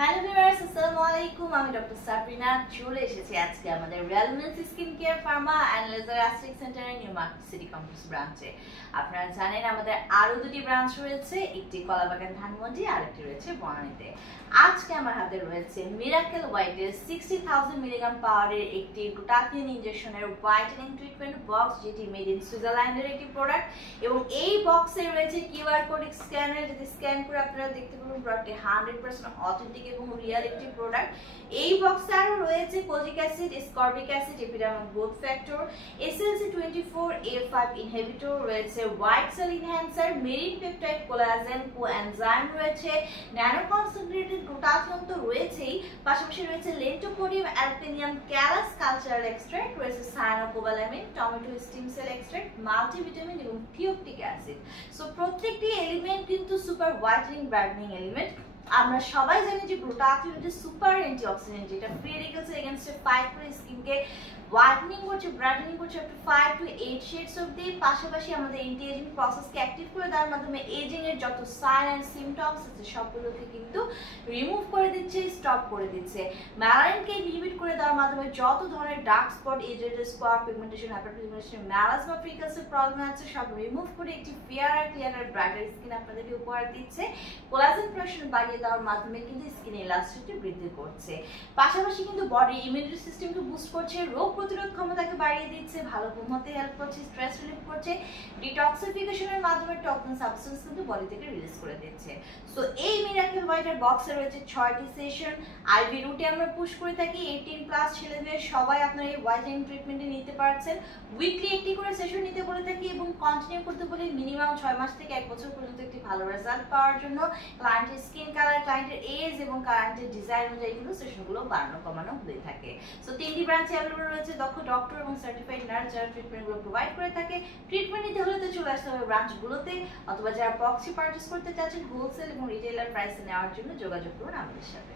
Hello viewers, আসসালামু আলাইকুম। আমি ডক্টর সাবরিনা চলে এসেছি আজকে আমাদের রিয়ালমেন্স skin care pharma and laser aesthetic সেন্টারের নিউ মার্কেট সিটি কমপ্লেক্স ব্রাঞ্চে। আপনারা জানেন আমাদের আরো দুটি ব্রাঞ্চ রয়েছে, একটি কলাবাগান ধানমন্ডি আর একটি রয়েছে বনানীতে। আজকে আমার হাতে রয়েছে মিরাকেল হোয়াইটের 60,000 মিলিগ্রাম পাওয়ারের একটি গ্লুটাথিয়ন ইনজেকশনের হোয়াইটেনিং ট্রিটমেন্ট বক্স, যেটি মেড ইন সুইজারল্যান্ডের একটি প্রোডাক্ট। এবং এই বক্সে রয়েছে কিউআর কোড স্ক্যানার, যদি স্ক্যান করে আপনারা দেখতে পাবেন প্রোডাক্টটি 100% অথেন্টিক এবং রিয়েল একটি প্রোডাক্ট। এই বক্সে আরো রয়েছে kojic acid, ascorbic acid, epidermal growth factor, SLC24, A5 inhibitor রয়েছে, white cell enhancer, marine peptide, collagen, coenzyme রয়েছে, ন্যানো কনসেন্ট্রেটেড গ্লুটাথিয়ন তো রয়েছেই, পাশাপাশি রয়েছে leontopodium alpinum callus cultural extract, রয়েছে cyanocobalamin, tomato stem cell extract, multivitamin এবং thioctic acid. So প্রত্যেকটি element কিন্তু সুপার হোয়াইটেনিং ব্রাইটনিং এলিমেন্ট। আমরা সবাই জানি যে গ্লুটাথিয়ন হচ্ছে সুপার অ্যান্টিঅক্সিডেন্ট, যেটা ফ্রি রেডিক্যালসের এগেইনস্টে ফাইট করে স্কিনকে হোয়াইটেনিং করছে, ব্রাইটেনিং করছে আপ টু 5 to 8 শেডস অবধি। পাশাপাশি আমাদের অ্যান্টি এজিং প্রসেসকে অ্যাক্টিভ করে দেওয়ার মাধ্যমে এজিং এর যত সাইন অ্যান্ড সিমটমস আছে সবগুলোকে কিন্তু রিমুভ করে দিচ্ছে, স্টপ করে দিচ্ছে। ম্যালানিনকে ইনহিবিট করে দেওয়ার মাধ্যমে যত ধরনের dark spot, aged spot, pigmentation, hyperpigmentation, melasma, ফ্রিকলসের প্রবলেম আছে সব রিমুভ করে একটি ফেয়ার আর ক্লিয়ার আর ব্রাইটার স্কিন আপনাদেরকে উপহার দিচ্ছে। কোলাজেন প্রোডাকশন বাড়িয়ে দেওয়ার মাধ্যমে কিন্তু স্কিন ইলাস্টিসিটি বৃদ্ধি করছে। পাশাপাশি কিন্তু বডি ইমিউনিটি সিস্টেমকে বুস্ট করছে, রোগ প্রতিরোধ ক্ষমতাকে বাড়িয়ে দিচ্ছে, ভালো ঘুমাতে হেল্প করছে, স্ট্রেস রিলিফ করছে, ডিটক্সিফিকেশনের মাধ্যমে টক্সিন সাবস্টেন্স কিন্তু বডি থেকে রিলিজ করে দিচ্ছে। সো এই মিরাকেল হোয়াইটের বক্সে রয়েছে 6টি সেশন। আইভি রুটে আমরা পুশ করে থাকি, 18+ ছেলেদের সবাই আপনারা এই হোয়াইটেনিং ট্রিটমেন্টে নিতে পারছেন। উইকলি একটি করে সেশন নিতে বলে থাকি এবং কন্টিনিউ করতে বলি মিনিমাম 6 মাস থেকে 1 বছর পর্যন্ত একটি ভালো রেজাল্ট পাওয়ার জন্য। ক্লায়েন্টের স্কিন কালার, ক্লায়েন্টের এজ এবং ক্লায়েন্টের ডিজাইন অনুযায়ী কিন্তু সেশনগুলো বাড়ানো কমানো হয়ে থাকে। সো 3টি ব্রাঞ্চে অ্যাভেলেবল রয়েছে দক্ষ ডক্টর এবং সার্টিফাইড নার্স, যারা ট্রিটমেন্টগুলো প্রোভাইড করে থাকে। ট্রিটমেন্ট নিতে হলে তো চলে আসতে হবে ব্রাঞ্চগুলোতে, অথবা যারা প্রক্সি পারচেস করতে চাচ্ছেন হোলসেল এবং রিটেইলার প্রাইসে নেওয়ার জন্য যোগাযোগ করুন আমাদের সাথে।